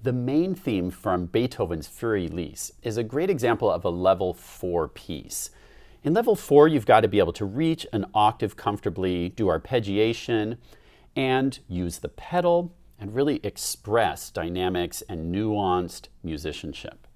The main theme from Beethoven's Fur Elise is a great example of a level 4 piece. In level 4, you've got to be able to reach an octave comfortably, do arpeggiation, and use the pedal, and really express dynamics and nuanced musicianship.